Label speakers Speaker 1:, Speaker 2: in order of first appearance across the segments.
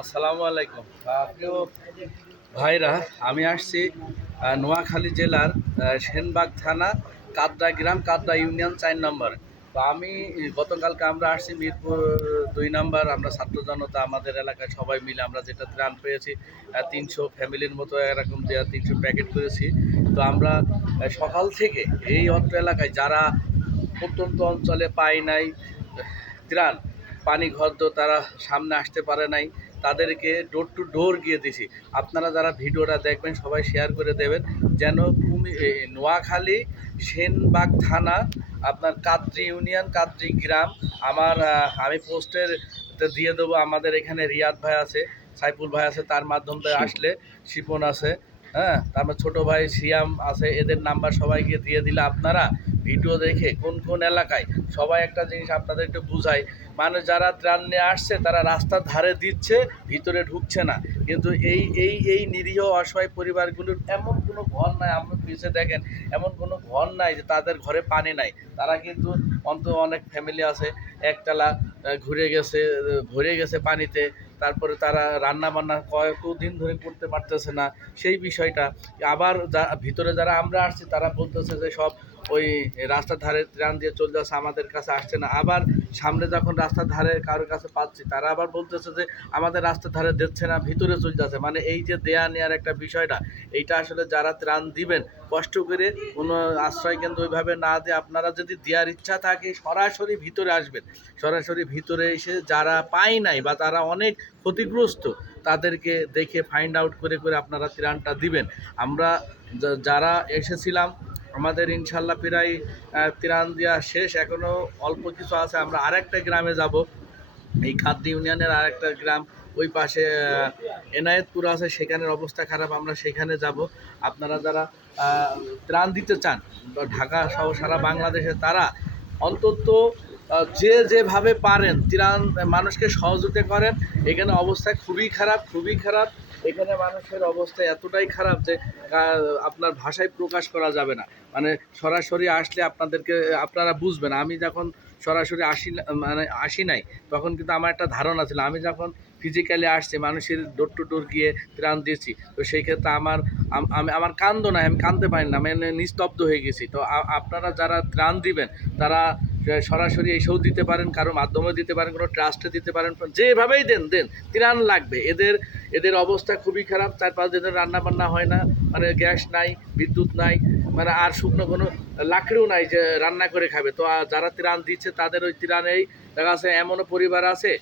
Speaker 1: আসসালামু আলাইকুম। ভাইরা, আমি আসছি নোয়াখালী জেলার সেনবাগ থানা, কাদরা গ্রাম, কাদরা ইউনিয়ন চার নম্বর। তো আমি, গতকালকে আমরা আসছি মিরপুর দুই নম্বর, আমরা ছাত্র জনতা, আমাদের এলাকায় সবাই মিলে আমরা যেটা ত্রাণ পেয়েছি তিনশো ফ্যামিলির মতো এরকম যে তিনশো প্যাকেট করেছি। তো আমরা সকাল থেকে এই অত্র এলাকায় যারা প্রত্যন্ত অঞ্চলে পাই নাই ত্রাণ পানি ঘর তো তারা সামনে আসতে পারে নাই তাদেরকে ডোর টু ডোর গিয়ে দিছি। আপনারা যারা ভিডিওটা দেখবেন সবাই শেয়ার করে দেবেন যেন কুমি নোয়াখালী সেনবাগ থানা আপনার কাদ্রি ইউনিয়ন কাদ্রি গ্রাম আমার আমি পোস্টের দিয়ে দেবো। আমাদের এখানে রিয়াদ ভাই আছে সাইফুল ভাই আছে তার মাধ্যমে আসলে শিপন আছে হ্যাঁ? তারপর ছোটো ভাই সিয়াম আছে এদের নাম্বার সবাইকে দিয়ে দিলে আপনারা ভিডিও দেখে কোন কোন এলাকায় সবাই একটা জিনিস আপনাদের একটু বুঝাই মানুষ যারা ত্রাণ নিয়ে আসছে, তারা রাস্তার ধারে দিচ্ছে, ভিতরে ঢুকছে না। কিন্তু এই এই এই নিরীহ, অসহায় পরিবারগুলোর এমন কোনো ঘর নাই আপনার পিছিয়ে দেখেন, এমন কোনো ঘর নাই যে তাদের ঘরে পানি নাই। তারা কিন্তু অন্ত অনেক ফ্যামিলি আছে, একতলা ঘুরে গেছে, ভরে গেছে পানিতে, তারপরে তারা রান্না বান্না কয়েকদিন ধরে করতে পারতেছে না। সেই বিষয়টা, আবার যা, ভিতরে যারা আমরা আসছি, তারা বলতেছে যে সব ওই রাস্তার ধারে ত্রাণ দিয়ে চলে যাচ্ছে, আমাদের কাছে আসছে না। আবার সামনে যখন রাস্তার ধারে কারোর কাছে পাচ্ছি। তারা আবার বলতেছে যে, আমাদের রাস্তার ধারে দিচ্ছে না, ভিতরে চলে যাচ্ছে। মানে এই যে দেয়া নেওয়ার একটা বিষয়টা, এইটা আসলে যারা ত্রাণ দিবেন, কষ্ট করে কোনো আশ্রয় কেন্দ্র ওইভাবে না দিয়ে আপনারা যদি দেওয়ার ইচ্ছা থাকে, সরাসরি ভিতরে আসবেন। সরাসরি ভিতরে এসে যারা পায় নাই বা তারা অনেক ক্ষতিগ্রস্ত, তাদেরকে দেখে ফাইন্ড আউট করে করে আপনারা ত্রাণটা দিবেন। আমরা যারা এসেছিলাম আমাদের ইনশাল্লাহ প্রায় ত্রাণ দেওয়া শেষ। এখনও অল্প কিছু আছে, আমরা আরেকটা গ্রামে যাব। এই খাদ্য ইউনিয়নের আরেকটা গ্রাম, ওই পাশে এনায়েতপুর আছে, সেখানের অবস্থা খারাপ, আমরা সেখানে যাব। আপনারা যারা ত্রাণ দিতে চান ঢাকা সহ সারা বাংলাদেশে তারা অন্তত যে যেভাবে পারেন ত্রাণ মানুষকে সহযোগিতা করেন, এখানে অবস্থা খুবই খারাপ খুবই খারাপ। এখানে মানুষের অবস্থা এতটাই খারাপ যে আপনার ভাষায় প্রকাশ করা যাবে না। মানে সরাসরি আসলে আপনাদেরকে, আপনারা বুঝবেন। আমি যখন সরাসরি আসি মানে আসি নাই, তখন কিন্তু আমার একটা ধারণা ছিল। আমি যখন ফিজিক্যালি আসছি, মানুষের ডোর টু ডোর গিয়ে ত্রাণ দিয়েছি, তো সেই ক্ষেত্রে আমার, আমি আমার কান্দ নাই, আমি কাঁদতে পারি না মানে নিস্তব্ধ হয়ে গেছি। তো আপনারা যারা ত্রাণ দিবেন, তারা সরাসরি এসেও দিতে পারেন, কারও মাধ্যমে দিতে পারেন, কোনো ট্রাস্টে দিতে পারেন যেভাবেই দেন দেন, ত্রাণ লাগবে। এদের এদের অবস্থা খুবই খারাপ, চার পাঁচ দিনের রান্না বান্না হয় না মানে গ্যাস নাই, বিদ্যুৎ নাই মানে আর শুকনো কোনো লাকড়িও নাই যে রান্না করে খাবে। তো যারা ত্রাণ দিচ্ছে, তাদের ওই ত্রাণেই দেখা যাচ্ছে এমনও পরিবার আছে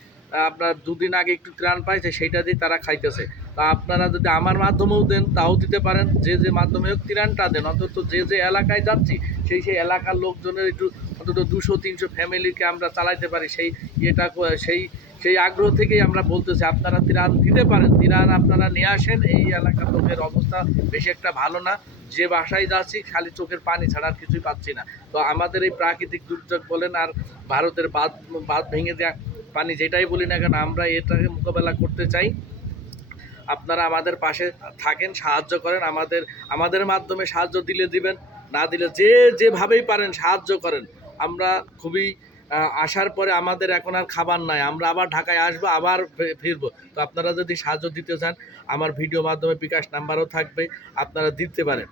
Speaker 1: আপনার দুদিন আগে একটু ত্রাণ পাইছে, সেইটা দিয়ে তারা খাইতেছে। তা আপনারা যদি আমার মাধ্যমেও দেন, তাও দিতে পারেন। যে যে মাধ্যমে হোক ত্রাণটা দেন, অন্তত যে যে এলাকায় যাচ্ছি, সেই সেই এলাকার লোকজনের একটু অন্তত দুশো, তিনশো ফ্যামিলিকে আমরা চালাইতে পারি। সেই ইয়েটা সেই সেই আগ্রহ থেকেই আমরা বলতেছি, আপনারা ত্রাণ দিতে পারেন। ত্রাণ আপনারা নিয়ে আসেন, এই এলাকার লোকের অবস্থা বেশি একটা ভালো না। যে বাসায় যাচ্ছি, খালি চোখের পানি ছাড়া আর কিছুই পাচ্ছি না। তো আমাদের এই প্রাকৃতিক দুর্যোগ বলেন, আর ভারতের বাঁধ বাঁধ ভেঙে দেওয়া পানি যেটাই বলি না কেন, আমরা এটাকে মোকাবেলা করতে চাই। আপনারা আমাদের পাশে থাকেন, সাহায্য করেন, আমাদের আমাদের মাধ্যমে সাহায্য দিলে দিবেন, না দিলে যে যেভাবেই পারেন সাহায্য করেন। আমরা খুবই আসার পরে আমাদের এখন আর খাবার নাই, আমরা আবার ঢাকায় আসব, আবার ফিরবো। তো আপনারা যদি সাহায্য দিতে চান, আমার ভিডিও মাধ্যমে বিকাশ নাম্বারও থাকবে, আপনারা দিতে পারেন।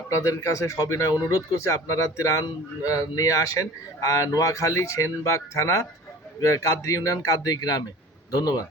Speaker 1: আপনাদের কাছে সবিনয় অনুরোধ করছি, আপনারা ত্রাণ নিয়ে আসেন। নোয়াখালী, সেনবাগ থানা কাদ্রি ইউনিয়ন কাদ্রি গ্রামে। ধন্যবাদ।